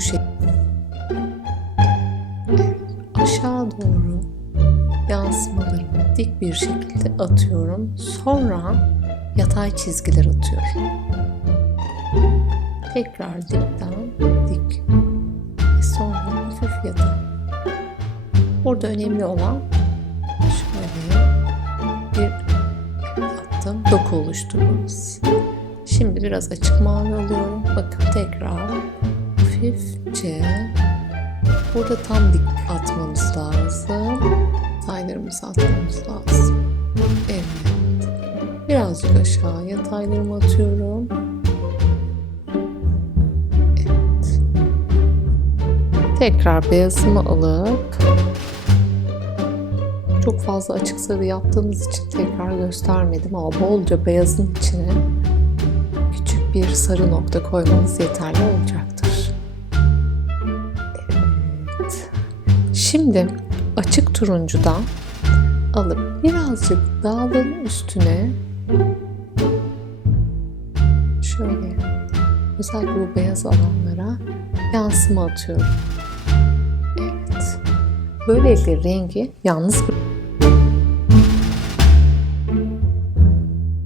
bu. Evet, aşağı doğru yansımalarımı dik bir şekilde atıyorum. Sonra yatay çizgiler atıyorum. Tekrar dipten dik ve sonra hafif yatay. Burada önemli olan şöyle bir attım doku oluşturmamız. Şimdi biraz açık mavi alıyorum. Bakın tekrar hafifçe burada tam dik atmamız lazım. Taylarımızı atmamız lazım. Evet. Birazcık aşağıya taylarımı atıyorum. Evet. Tekrar beyazımı alıp çok fazla açık sarı yaptığımız için tekrar göstermedim ama bolca beyazın içine küçük bir sarı nokta koymanız yeterli olacaktır. Şimdi açık turuncudan alıp birazcık dağların üstüne şöyle özellikle bu beyaz alanlara yansıma atıyorum. Evet. Böylelikle rengi yalnız bırakıyorum.